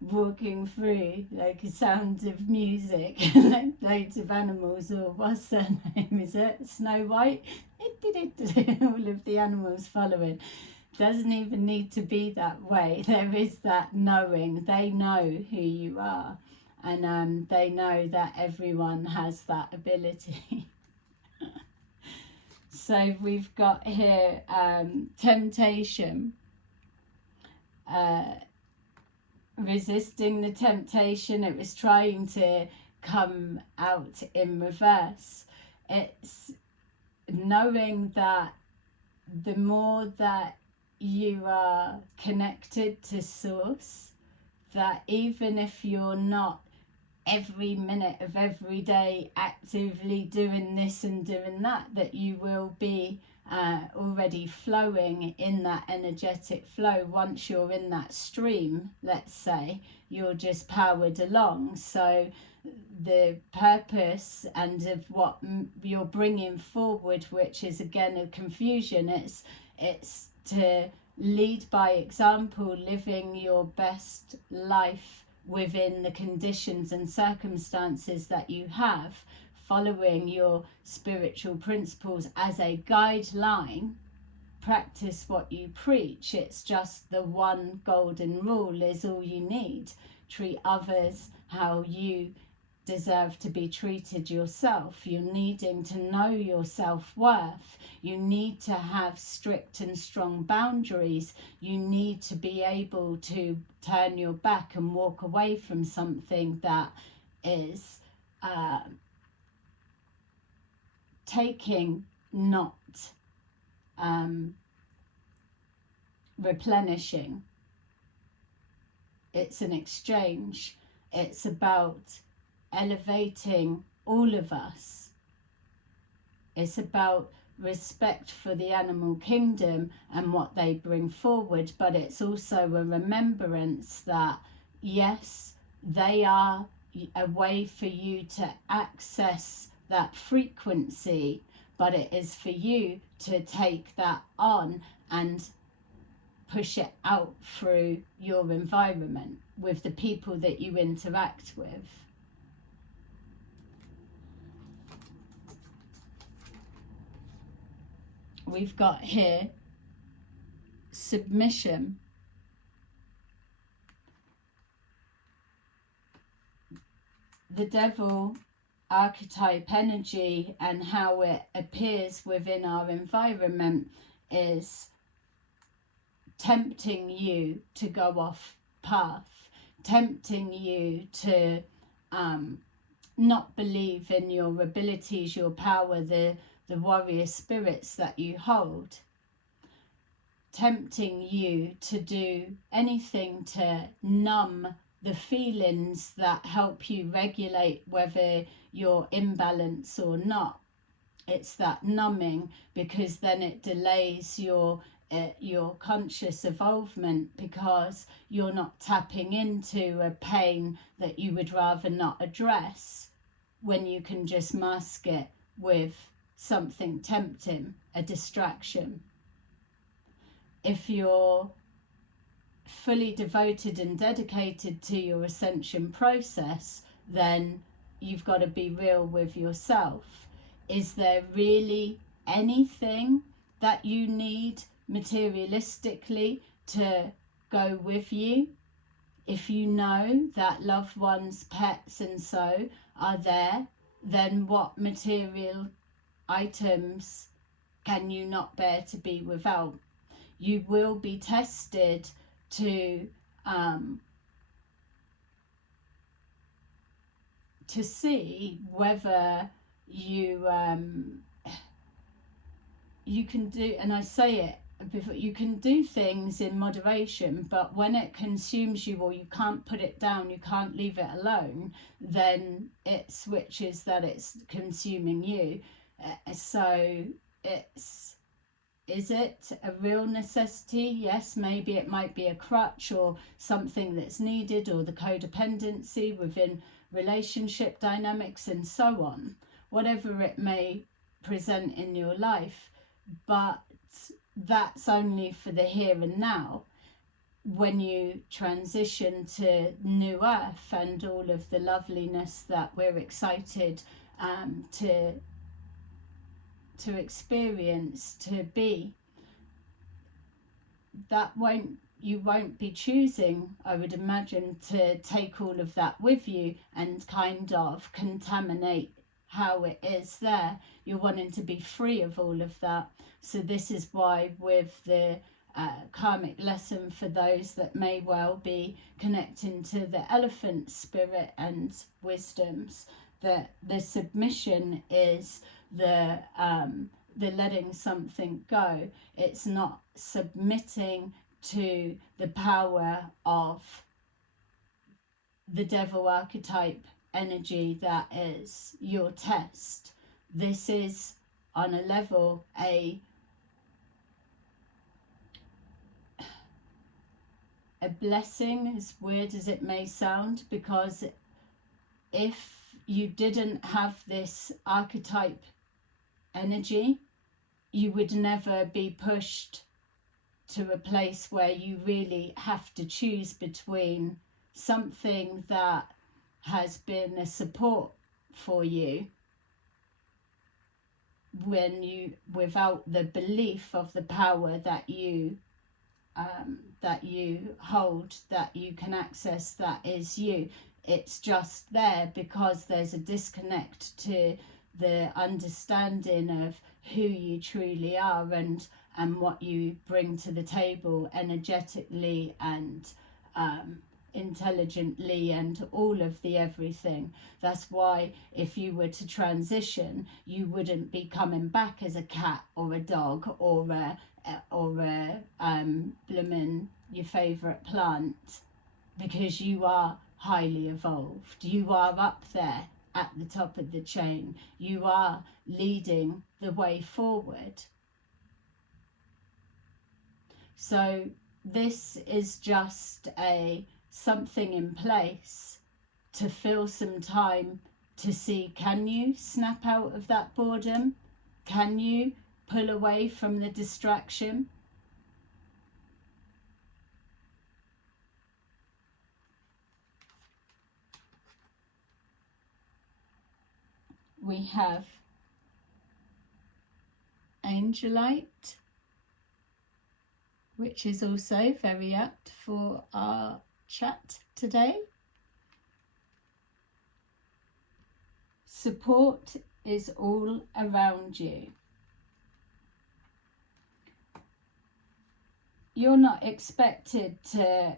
walking through like a sound of music, like loads of animals, or what's their name, is it Snow White? All of the animals following. Doesn't even need to be that way. There is that knowing. They know who you are, and they know that everyone has that ability. So we've got here temptation. Resisting the temptation, it was trying to come out in reverse. It's knowing that the more that you are connected to source, that even if you're not every minute of every day actively doing this and doing that, that you will be already flowing in that energetic flow. Once you're in that stream, let's say, you're just powered along. So the purpose and of what you're bringing forward, which is again a confusion, it's to lead by example, living your best life within the conditions and circumstances that you have, following your spiritual principles as a guideline. Practice what you preach. It's just the one golden rule is all you need. Treat others how you deserve to be treated yourself. You're needing to know your self-worth. You need to have strict and strong boundaries. You need to be able to turn your back and walk away from something that is taking, not replenishing. It's an exchange. It's about elevating all of us. It's about respect for the animal kingdom and what they bring forward, but it's also a remembrance that yes, they are a way for you to access that frequency, but it is for you to take that on and push it out through your environment with the people that you interact with. We've got here submission. The devil archetype energy and how it appears within our environment is tempting you to go off path, tempting you to not believe in your abilities, your power, the warrior spirits that you hold, tempting you to do anything to numb the feelings that help you regulate whether you're in balance or not. It's that numbing, because then it delays your conscious evolvement, because you're not tapping into a pain that you would rather not address, when you can just mask it with something tempting, a distraction. If you're fully devoted and dedicated to your ascension process, then you've got to be real with yourself. Is there really anything that you need materialistically to go with you? If you know that loved ones, pets and so are there, then what material items can you not bear to be without? You will be tested to to see whether you you can do, and I say it before, you can do things in moderation, but when it consumes you, or you can't put it down, you can't leave it alone, then it switches that it's consuming you. So it's, is it a real necessity? Yes, maybe it might be a crutch or something that's needed, or the codependency within relationship dynamics and so on, whatever it may present in your life. But that's only for the here and now. When you transition to New Earth and all of the loveliness that we're excited to experience, to be, that you won't be choosing, I would imagine, to take all of that with you and kind of contaminate how it is there. You're wanting to be free of all of that. So this is why with the karmic lesson, for those that may well be connecting to the elephant spirit and wisdoms, that the submission is the letting something go. It's not submitting to the power of the devil archetype energy that is your test. This is on a level a blessing, as weird as it may sound, because if you didn't have this archetype energy, you would never be pushed to a place where you really have to choose between something that has been a support for you, when you, without the belief of the power that you hold, that you can access, that is you. It's just there because there's a disconnect to the understanding of who you truly are and what you bring to the table energetically and intelligently and all of the everything. That's why if you were to transition, you wouldn't be coming back as a cat or a dog or a bloomin' your favourite plant, because you are highly evolved. You are up there at the top of the chain. You are leading the way forward. So this is just something in place to fill some time to see, can you snap out of that boredom? Can you pull away from the distraction? We have Angelite, which is also very apt for our chat today. Support is all around you. You're not expected to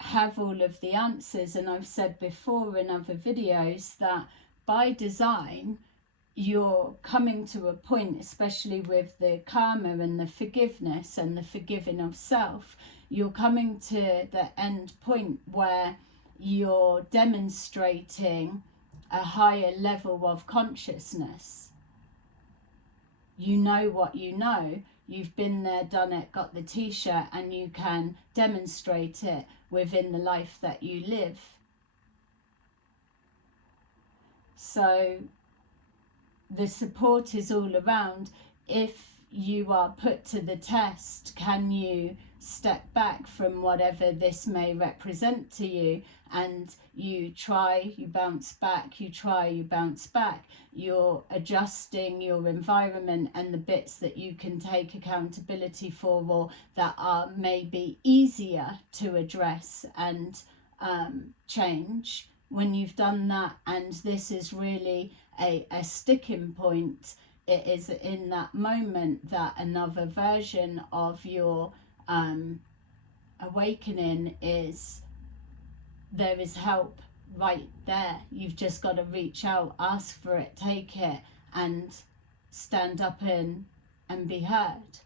have all of the answers, and I've said before in other videos that by design you're coming to a point, especially with the karma and the forgiveness and the forgiving of self, you're coming to the end point where you're demonstrating a higher level of consciousness. You know what you know. You've been there, done it, got the t-shirt, and you can demonstrate it within the life that you live. So the support is all around. If you are put to the test, can you step back from whatever this may represent to you, and you try, you bounce back, you try, you bounce back. You're adjusting your environment and the bits that you can take accountability for, or that are maybe easier to address and change. When you've done that, and this is really a sticking point, it is in that moment that another version of your awakening is, there is help right there. You've just got to reach out, ask for it, take it, and stand up and be heard.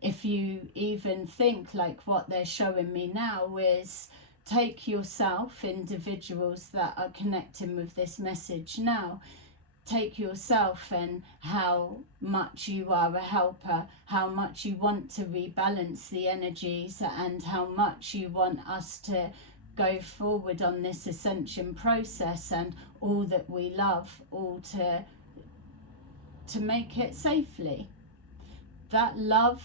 If you even think like what they're showing me now is, take yourself, individuals that are connecting with this message now, take yourself and how much you are a helper, how much you want to rebalance the energies, and how much you want us to go forward on this ascension process, and all that we love, all to make it safely. That love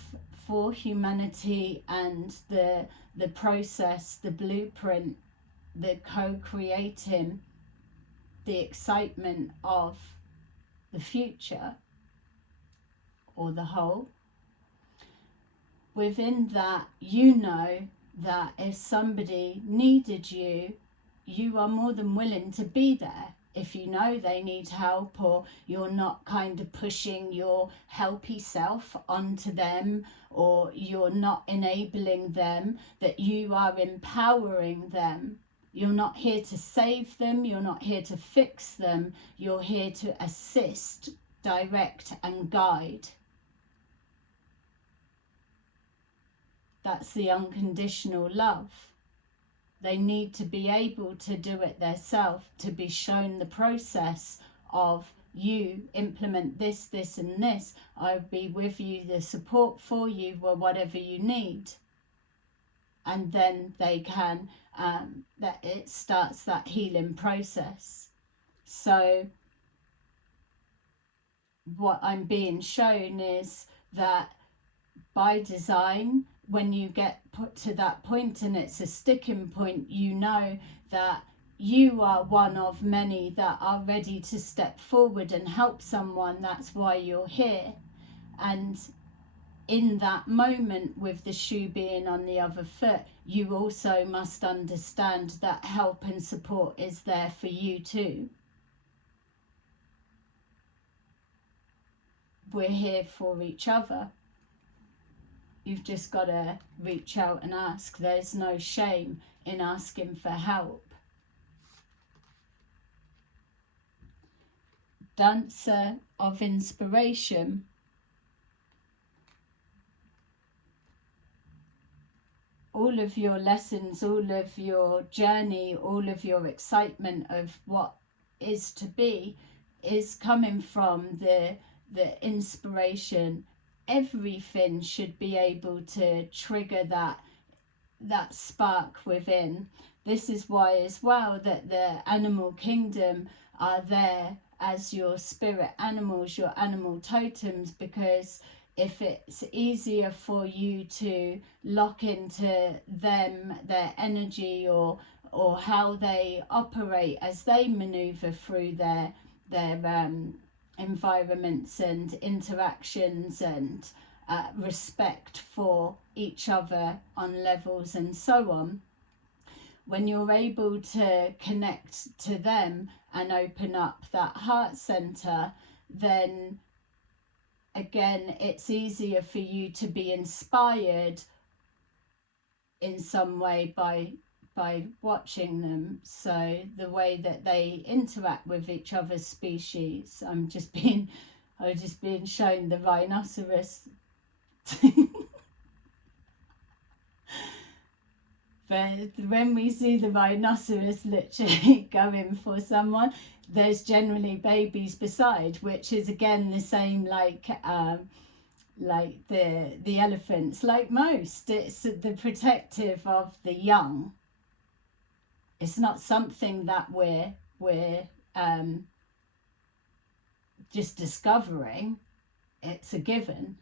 for humanity and the process, the blueprint, the co-creating, the excitement of the future or the whole. Within that, you know that if somebody needed you, you are more than willing to be there. If you know they need help, or you're not kind of pushing your helpy self onto them, or you're not enabling them, that you are empowering them. You're not here to save them, you're not here to fix them, you're here to assist, direct and guide. That's the unconditional love. They need to be able to do it themselves, to be shown the process of, you implement this, this and this, I'll be with you, the support for you, or whatever you need. And then they can, that it starts that healing process. So what I'm being shown is that by design, when you get put to that point and it's a sticking point, you know that you are one of many that are ready to step forward and help someone. That's why you're here. And in that moment, with the shoe being on the other foot, you also must understand that help and support is there for you too. We're here for each other. You've just got to reach out and ask. There's no shame in asking for help. Dancer of inspiration. All of your lessons, all of your journey, all of your excitement of what is to be is coming from the inspiration. Everything should be able to trigger that spark within. This is why as well that the animal kingdom are there as your spirit animals, your animal totems, because if it's easier for you to lock into them, their energy, or how they operate as they maneuver through their environments and interactions, and respect for each other on levels and so on, when you're able to connect to them and open up that heart center, then again it's easier for you to be inspired in some way by watching them. So the way that they interact with each other's species, I was just being shown the rhinoceros. But when we see the rhinoceros literally going for someone, there's generally babies beside, which is again the same like the elephants. Like most, it's the protective of the young. It's not something that we're just discovering. It's a given.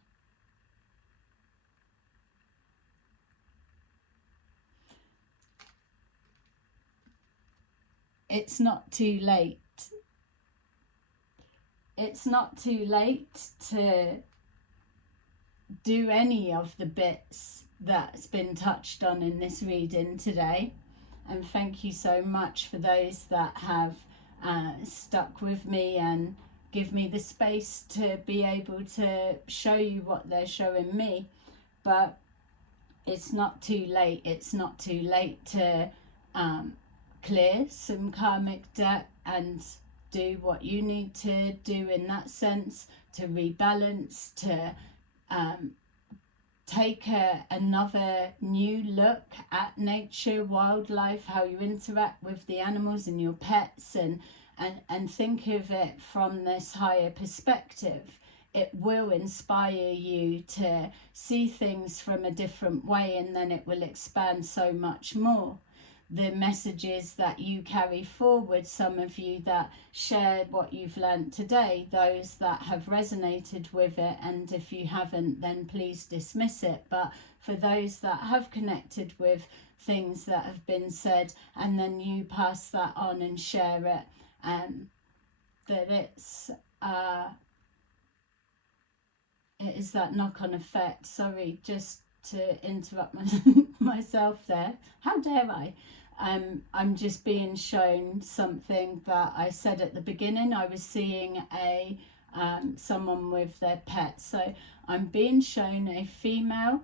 It's not too late. It's not too late to do any of the bits that's been touched on in this reading today. And thank you so much for those that have stuck with me and give me the space to be able to show you what they're showing me. But it's not too late. It's not too late to clear some karmic debt and do what you need to do in that sense, to rebalance, to take another new look at nature, wildlife, how you interact with the animals and your pets, and think of it from this higher perspective. It will inspire you to see things from a different way, and then it will expand so much more. The messages that you carry forward, some of you that shared what you've learned today, those that have resonated with it, and if you haven't, then please dismiss it. But for those that have connected with things that have been said, and then you pass that on and share it, that it is that knock-on effect. Sorry, just to interrupt myself there. How dare I? I'm just being shown something that I said at the beginning. I was seeing someone with their pet. So I'm being shown a female.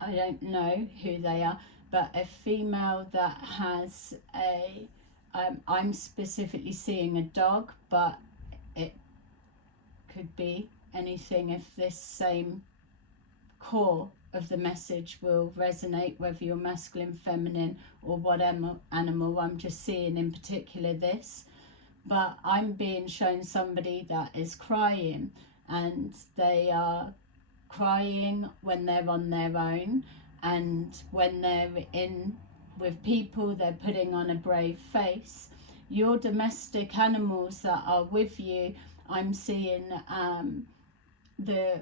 I don't know who they are, but a female that has a I'm specifically seeing a dog, but it could be anything if this same core of the message will resonate, whether you're masculine, feminine, or whatever animal. I'm just seeing in particular this, but I'm being shown somebody that is crying, and they are crying when they're on their own, and when they're in with people, they're putting on a brave face. Your domestic animals that are with you, I'm seeing the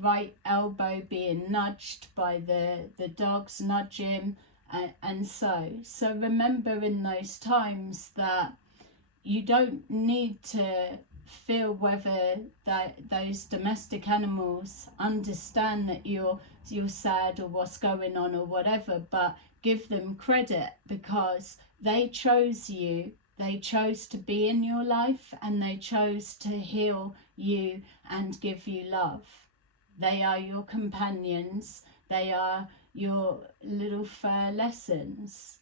right elbow being nudged by the dogs nudging, and so remember in those times that you don't need to feel whether those domestic animals understand that you're sad or what's going on or whatever, but give them credit because they chose you. They chose to be in your life, and they chose to heal you and give you love. They are your companions. They are your little fur lessons.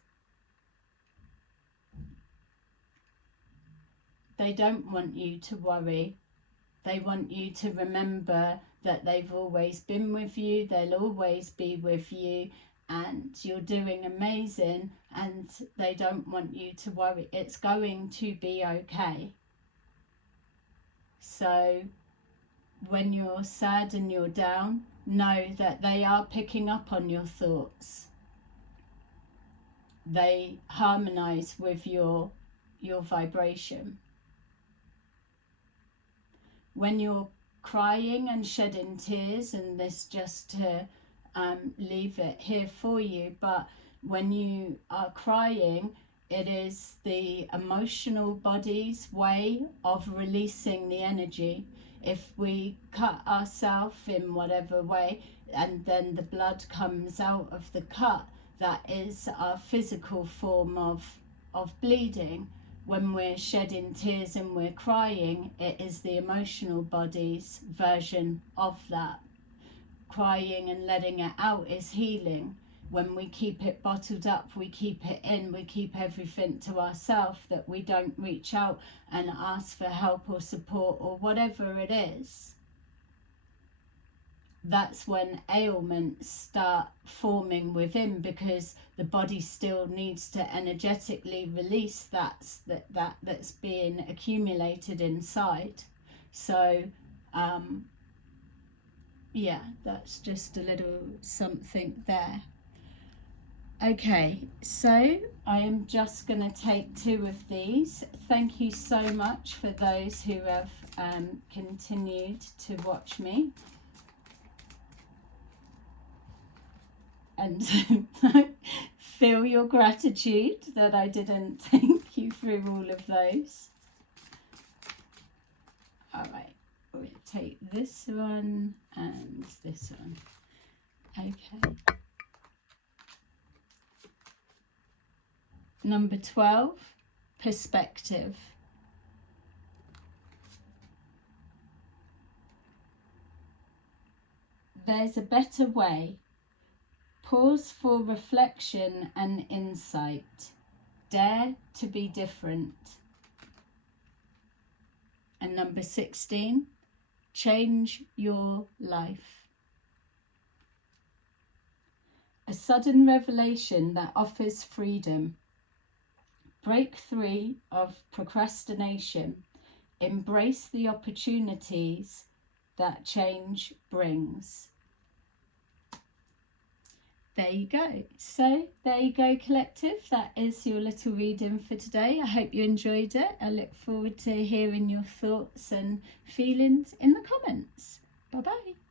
They don't want you to worry. They want you to remember that they've always been with you. They'll always be with you, and you're doing amazing, and they don't want you to worry. It's going to be okay. So when you're sad and you're down, know that they are picking up on your thoughts. They harmonize with your vibration. When you're crying and shedding tears, and this just to leave it here for you, but when you are crying, it is the emotional body's way of releasing the energy. If we cut ourselves in whatever way, and then the blood comes out of the cut, that is our physical form of bleeding. When we're shedding tears and we're crying, it is the emotional body's version of that. Crying and letting it out is healing. When we keep it bottled up, we keep it in, we keep everything to ourselves, that we don't reach out and ask for help or support or whatever it is. That's when ailments start forming within, because the body still needs to energetically release that's being accumulated inside. So yeah, that's just a little something there. Okay, so I am just going to take 2 of these. Thank you so much for those who have continued to watch me. And feel your gratitude that I didn't take you through all of those. All right, we'll take this one and this one. Okay. Number 12, perspective. There's a better way. Pause for reflection and insight. Dare to be different. And number 16, change your life. A sudden revelation that offers freedom. Break free of procrastination. Embrace the opportunities that change brings. There you go. So there you go, collective. That is your little reading for today. I hope you enjoyed it. I look forward to hearing your thoughts and feelings in the comments. Bye bye.